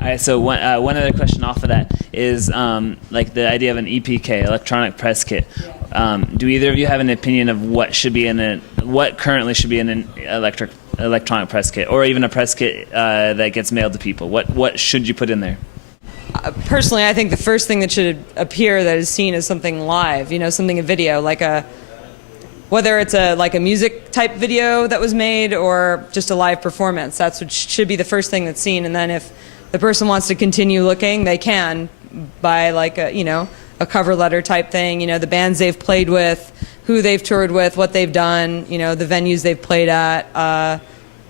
All right, so one other question off of that is like the idea of an EPK, electronic press kit. Do either of you have an opinion of what currently should be in an electronic press kit, or even a press kit that gets mailed to people? What should you put in there? Personally, I think the first thing that should appear that is seen is something live, something in video, whether it's like a music type video that was made or just a live performance. That's what should be the first thing that's seen. And then if the person wants to continue looking, they can by like a cover letter type thing, the bands they've played with, who they've toured with, what they've done, the venues they've played at,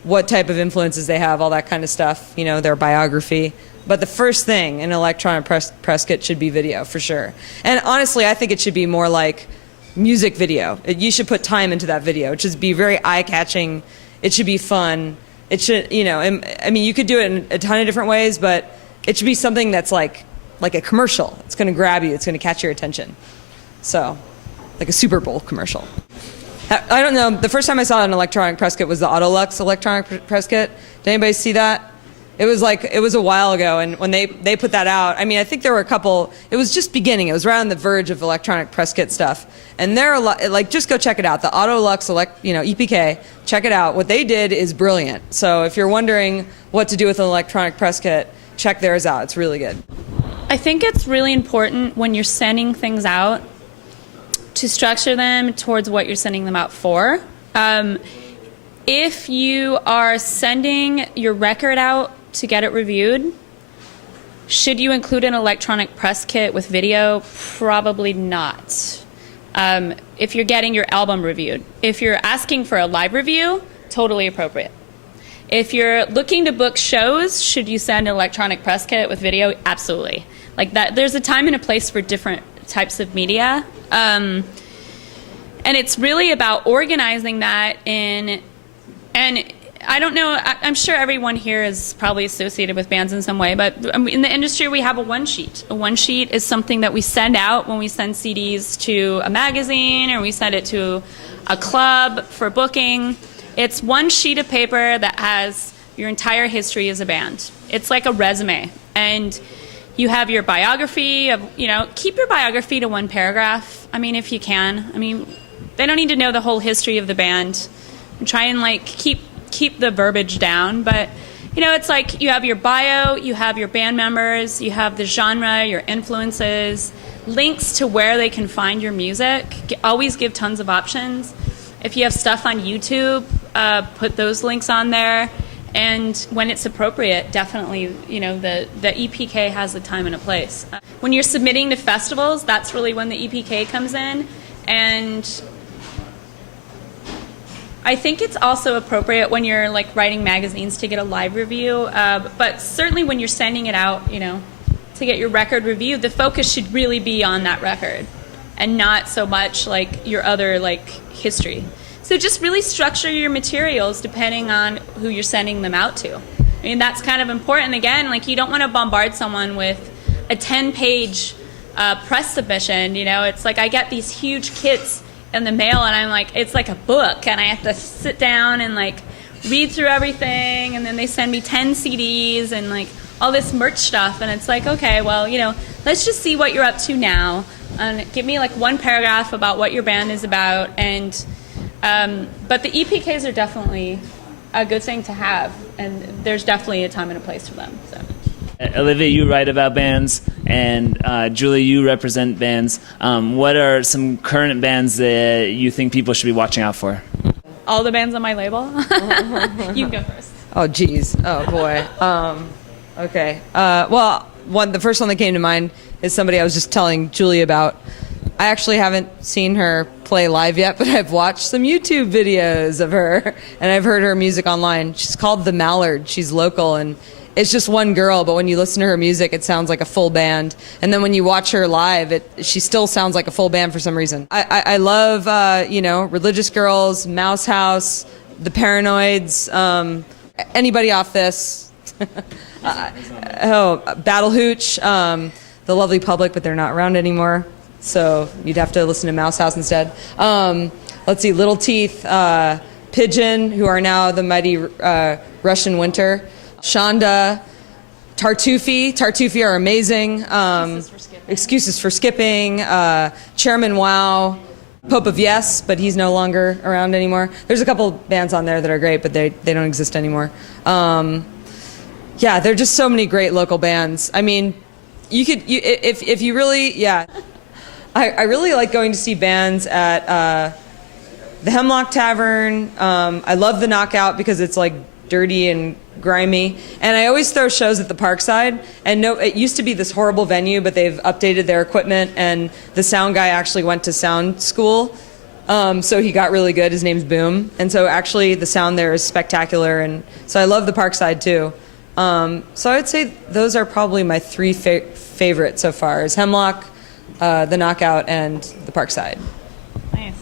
what type of influences they have, all that kind of stuff, their biography. But the first thing in an electronic press kit should be video, for sure. And honestly, I think it should be more like music video. You should put time into that video. It should be very eye-catching. It should be fun. It should, I mean, you could do it in a ton of different ways, but it should be something that's like a commercial. It's going to grab you. It's going to catch your attention. So, like a Super Bowl commercial. I don't know. The first time I saw an electronic press kit was the Autolux electronic press kit. Did anybody see that? It was a while ago, and when they put that out, I mean, I think there were a couple. It was just beginning. It was right on the verge of electronic press kit stuff, and there are just go check it out. The Autolux EPK, check it out. What they did is brilliant. So if you're wondering what to do with an electronic press kit, check theirs out. It's really good. I think it's really important when you're sending things out to structure them towards what you're sending them out for. If you are sending your record out to get it reviewed, should you include an electronic press kit with video? Probably not. If you're getting your album reviewed. If you're asking for a live review, totally appropriate. If you're looking to book shows, should you send an electronic press kit with video? Absolutely. Like that, there's a time and a place for different types of media. And it's really about organizing that and I don't know, I'm sure everyone here is probably associated with bands in some way, but in the industry we have a one sheet. A one sheet is something that we send out when we send CDs to a magazine or we send it to a club for booking. It's one sheet of paper that has your entire history as a band. It's like a resume. And you have your biography of, keep your biography to one paragraph. I mean, if you can. I mean, they don't need to know the whole history of the band. Try and keep the verbiage down, but it's like you have your bio, you have your band members, you have the genre, your influences, links to where they can find your music. Always give tons of options. If you have stuff on YouTube, put those links on there, and when it's appropriate, definitely the EPK has a time and a place. When you're submitting to festivals, that's really when the EPK comes in, and I think it's also appropriate when you're writing magazines to get a live review, but certainly when you're sending it out, to get your record reviewed, the focus should really be on that record and not so much your other history. So just really structure your materials depending on who you're sending them out to. I mean, that's kind of important. Again, you don't want to bombard someone with a 10-page press submission. It's I get these huge kits in the mail, and I'm it's like a book, and I have to sit down and read through everything, and then they send me 10 CDs and all this merch stuff, and it's okay, well, let's just see what you're up to now, and give me one paragraph about what your band is about, and but the EPKs are definitely a good thing to have, and there's definitely a time and a place for them. So. Olivia, you write about bands, and Julie, you represent bands. What are some current bands that you think people should be watching out for? All the bands on my label. You can go first. Oh, geez. Oh, boy. Okay. Well, the first one that came to mind is somebody I was just telling Julie about. I actually haven't seen her play live yet, but I've watched some YouTube videos of her, and I've heard her music online. She's called The Mallard. She's local, and it's just one girl, but when you listen to her music, it sounds like a full band. And then when you watch her live, she still sounds like a full band for some reason. I love, Religious Girls, Mouse House, The Paranoids, anybody off this. Battle Hooch, The Lovely Public, but they're not around anymore. So you'd have to listen to Mouse House instead. Let's see, Little Teeth, Pigeon, who are now the mighty Russian Winter. Shonda, Tartuffe are amazing. Excuses for skipping. Chairman Wow. Pope of Yes, but he's no longer around anymore. There's a couple bands on there that are great, but they don't exist anymore. Yeah, there are just so many great local bands. I mean, if you really, yeah. I really like going to see bands at the Hemlock Tavern. I love the Knockout because it's like dirty and grimy. And I always throw shows at the Parkside. And no, it used to be this horrible venue, but they've updated their equipment. And the sound guy actually went to sound school. So he got really good. His name's Boom. And so actually the sound there is spectacular. And so I love the Parkside too. So I would say those are probably my three favorites so far, is Hemlock, the Knockout, and the Parkside. Nice.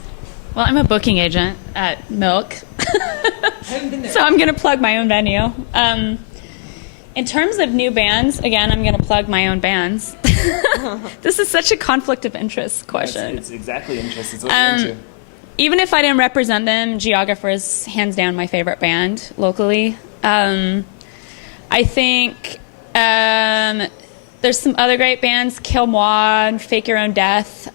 Well, I'm a booking agent at Milk. I haven't been there. So I'm going to plug my own venue. In terms of new bands, again, I'm going to plug my own bands. This is such a conflict of interest question. It's exactly interest. It's what we're into. Even if I didn't represent them, Geographer is hands down my favorite band locally. I think there's some other great bands, Kill Moi, Fake Your Own Death.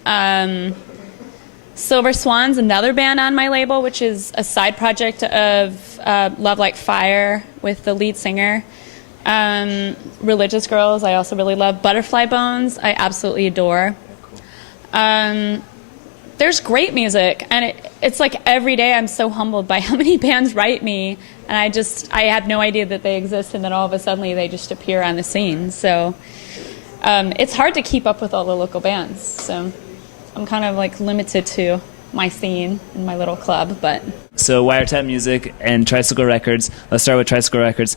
Silver Swan's another band on my label, which is a side project of Love Like Fire with the lead singer. Religious Girls, I also really love. Butterfly Bones, I absolutely adore. There's great music, and it's like every day I'm so humbled by how many bands write me, and I have no idea that they exist, and then all of a sudden they just appear on the scene. So it's hard to keep up with all the local bands. So I'm kind of like limited to my scene and my little club, but. So Wiretap Music and Tricycle Records. Let's start with Tricycle Records.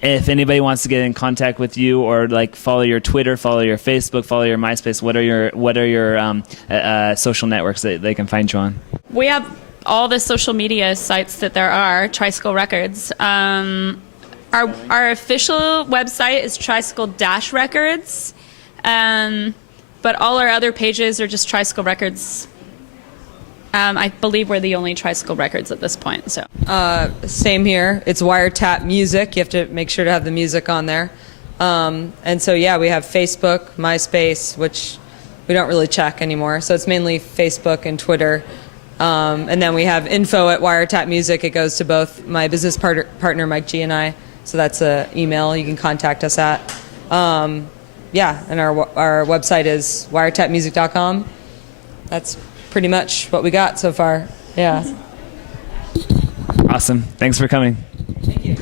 If anybody wants to get in contact with you or like follow your Twitter, follow your Facebook, follow your MySpace, what are your social networks that they can find you on? We have all the social media sites that there are, Tricycle Records. Our official website is Tricycle-Records, but all our other pages are just Tricycle Records. I believe we're the only Tricycle Records at this point. So Same here. It's Wiretap Music. You have to make sure to have the music on there. And so, yeah, we have Facebook, MySpace, which we don't really check anymore. So it's mainly Facebook and Twitter. And then we have info at Wiretap Music. It goes to both my business partner, Mike G, and I. So that's an email you can contact us at. Yeah, and our website is wiretapmusic.com. That's pretty much what we got so far. Yeah. Awesome. Thanks for coming. Thank you.